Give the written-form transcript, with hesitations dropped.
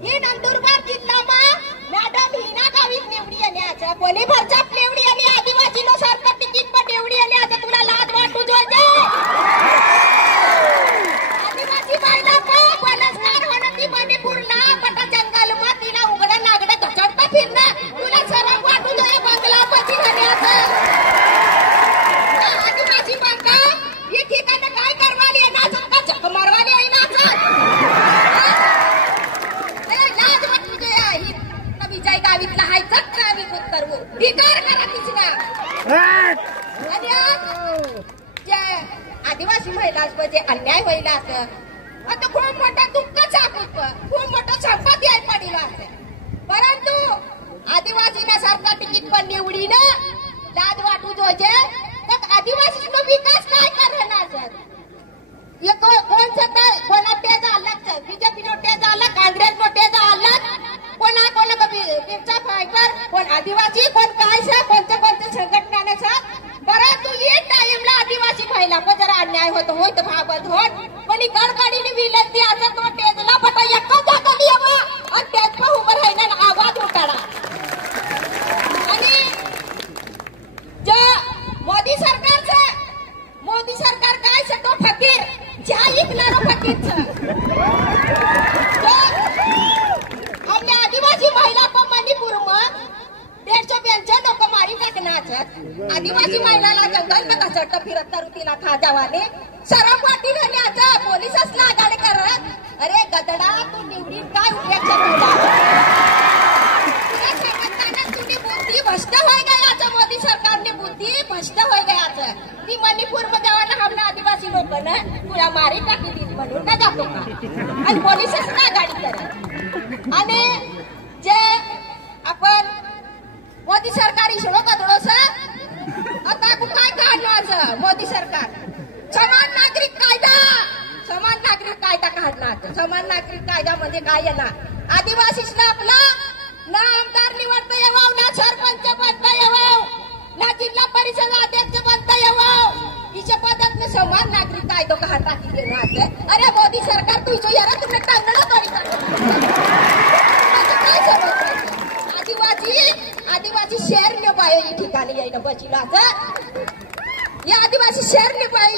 ही Nandurbar जिल्हाમાં madam Hina Gavit નીવડી આલ્યા છે કોની ભરચા નીવડી આલી આદિવાસીનો સરકાર ટિકિટ પર નીવડી આલ્યા છે तुला लाज वाटू જોઈએ आदिवासी महिला को वनस्कार वनती मणिपुरला पट जंगलમાં तिला उघडा नागडे धचडता फिरणं तुला शरम वाटू જોઈએ बंगलापती घाल्याचं आदिवासी बांका ही ठिकाणी काय करवाली आहे नाचत का चक्क मारवाली आहे नाचत विजय गावितला हाय चक्र आम्ही करवू धिकार करा तिसरा आणि जे आदिवासी महिलांवर जे अन्याय होईल असं आता खूप मोठा दुःख चापूत खूप मोठा संपत्ती आहे पडीला असं परंतु आदिवासीना सरकार तिकीट पण निवडीनं लाज वाटू जोजे तर आदिवासीનો विकास काय करणार सर ये कोण सत्ता कोणा तेज अलग बीजेपी नो तेज अलग कांग्रेस नो तेज अलग कोणा कोणा बिरचा फायबर कोण आदिवासी कोण काय सा कोणत्या कोणत्या संघटनाने सा परंतु ये टाइमला आदिवासी महिला को जरा अन्याय होत होत भाबत होत कोणी गडगडीने विनंती आता तो तेजला पटा एका जागली हवा आणि त्यात उभं राहिना आवाज उठाडा आणि जे मोदी सरकार काय से तो फकीर ज्या इकणारा फकीर आदिवासी महिला को मणिपुर में 150 लोक मारी टाकणार आदिवासी महिलाला जंगल में घसरत फिरत तिला खा जावाने सरम वाटी घाल्याचा पोलीसच लागाडे करत अरे गदडा तू निवडीन काय उपयोग तुझी बुद्धी भ्रष्ट होय गयाचं मोदी सरकारने बुद्धी भ्रष्ट होय गयाचं ती मणिपुर मध्ये जावाना हमला आदिवासी लोकांना तुला मारी टाकली म्हणून ना जातो का आणि पोलीसच लागाडी करत आणि जे आपण मोदी सरकार इशो का थोडस आता काय काढणार मोदी सरकार समान नागरिक कायदा काढणार समान नागरिक कायद्यामध्ये काय येणार आदिवासीला आपला ना आमदार निवडता येवाव ना सरपंच बनता येवाव ना जिल्हा परिषद अध्यक्ष बनता येवाव हिच्या पदात समान नागरिक कायदा काढता की देणार अरे मोदी सरकार तू इशो यार तुम्ही टांगणं करी आदिवासी शहर ने पाए ठिकाणी यायला बचिला या आदिवासी शहर ने पाए